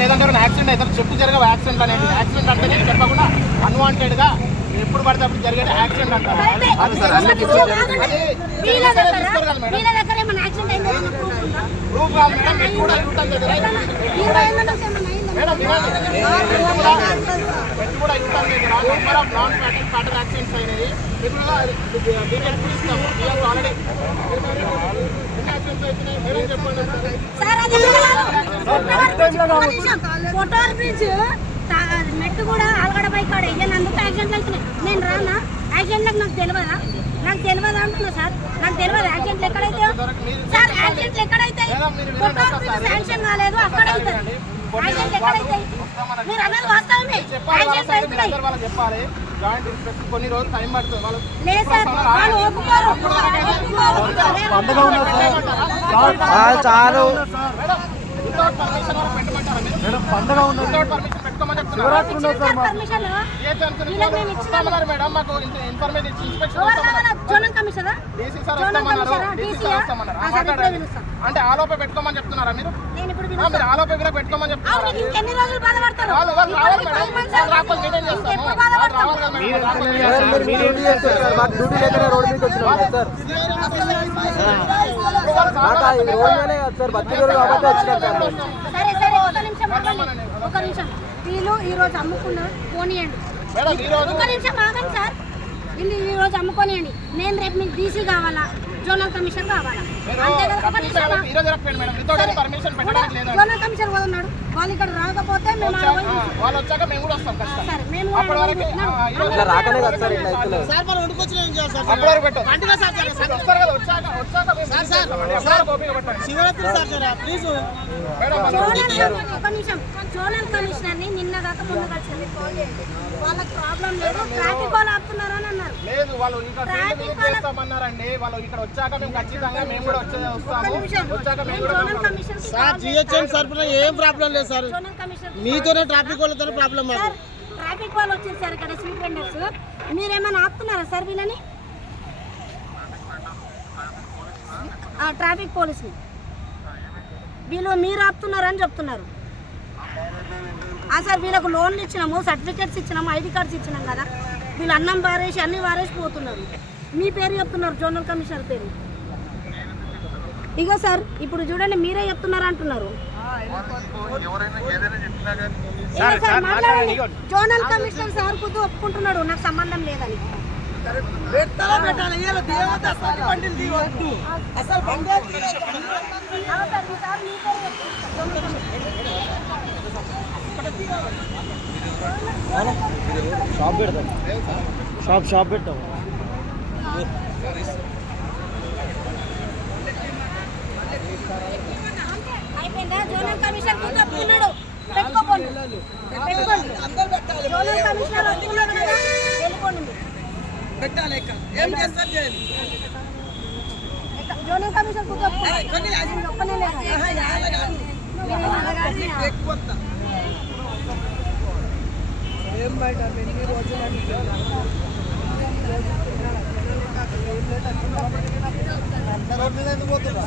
లేదంటే యాక్సిడెంట్ అయితే చెప్పు జరగవు యాక్సిడెంట్ అనేది. యాక్సిడెంట్ అంటే నేను చెప్పకుండా అన్వాంటెడ్గా ఎప్పుడు పడితే అప్పుడు జరిగే యాక్సిడెంట్ అంటారు. ప్రూఫ్ కాదు మేడం, మీకు కూడా యూటర్న్ దగ్గర మేడం పెట్టి కూడా యూటర్న్ దగ్గర number of non fatal accidents అయినాయి. మీకు డీటెయిల్స్ ఇస్తాము. ఆల్రెడీ యాక్సిడెంట్స్ అవుతున్నాయి మేడం చెప్పండి. మెట్టు కూడా ఆలగడ బైక్ కాడ వెయ్యనందుకు యాక్సిడెంట్లు అవుతున్నాయి. నేను రానా యాక్సిడెంట్లకు? నాకు తెలియదా అంటున్నా సార్. నాకు తెలియదు యాక్సిడెంట్లు ఎక్కడైతే సార్, యాక్సిడెంట్లు ఎక్కడైతే శాంక్షన్ కాలేదు అక్కడ అవుతుంది. యాక్సిడెంట్ ఎక్కడైతే మీరు అన్నది వాస్తవమే. యాక్సిడెంట్లు అవుతున్నాయి. కొన్ని రోజులు టైం పడుతుంది. లేదు సార్, వాళ్ళు ఒప్పుకోరు. చాలు పండుగ మేడం మాకు అంటే ఆలోపే పెట్టుకోమని చెప్తున్నారా మీరు? మీరు ఆలోపే కూడా పెట్టుకోమని చెప్తున్నారు. ఒక నిమిషం, వీళ్ళు ఈ రోజు అమ్ముకున్నారు పోనీయండి. ఒక నిమిషం ఆగండి సార్. వీళ్ళు ఈ రోజు అమ్ముకోనియండి. నేను రేపు మీకు డీసీ కావాలా, జోనల్ కమిషన్ కావాలా? అంతే కదా. ఒక నిమిషం, జోనల్ కమిషన్ కూడా ఉన్నాడు. వాళ్ళు ఇక్కడ రాకపోతే మేము సరే మేము ఒక నిమిషం, జోనల్ కమిషనర్ ని నిన్న కాక ముందు కలిసింది. వాళ్ళకి ప్రాబ్లం లేదు, ట్రాఫిక్ వాళ్ళు ఆపుతున్నారు అని అన్నారు. లేదు, వాళ్ళు ఇక్కడ చేస్తామన్నారండి. వాళ్ళు ఇక్కడ వచ్చాక మేము ఖచ్చితంగా మేము కూడా ఏం ప్రాబ్లం లేదు సార్, మీతోనే ట్రాఫిక్ వాళ్ళతో ప్రాబ్లం. ట్రాఫిక్ వాళ్ళు వచ్చారు సార్ ఇక్కడ స్ట్రీట్ వెండర్స్. మీరేమైనా ఆపుతున్నారా సార్ వీళ్ళని? ట్రాఫిక్ పోలీసుని వీళ్ళు మీరు ఆపుతున్నారని చెప్తున్నారు. సార్ వీళ్ళకు లోన్లు ఇచ్చినాము, సర్టిఫికేట్స్ ఇచ్చినాము, ఐడి కార్డ్స్ ఇచ్చినాం కదా. వీళ్ళు అన్నం వారేసి అన్ని వారేసి పోతున్నారు. మీ పేరు చెప్తున్నారు, జోనల్ కమిషనర్ పేరు. ఇగో సార్ ఇప్పుడు చూడండి, మీరే చెప్తున్నారు అంటున్నారు. జోనల్ కమిషనర్ సార్ కొద్ది ఒప్పుకుంటున్నాడు నాకు సంబంధం లేదని. షాప్ పెట్టాం. అయిపోయిందా? జోనల్ కమిషనర్ ఒప్పుకున్నాడు, పెట్టుకోండి. జోనల్ కమిషనర్ ఒప్పుకున్నాడు కదా, వెళ్ళిపోండి. జోనల్ కమిషన్ ఒప్పనే లేదు. ఎందుకు పోతున్నా?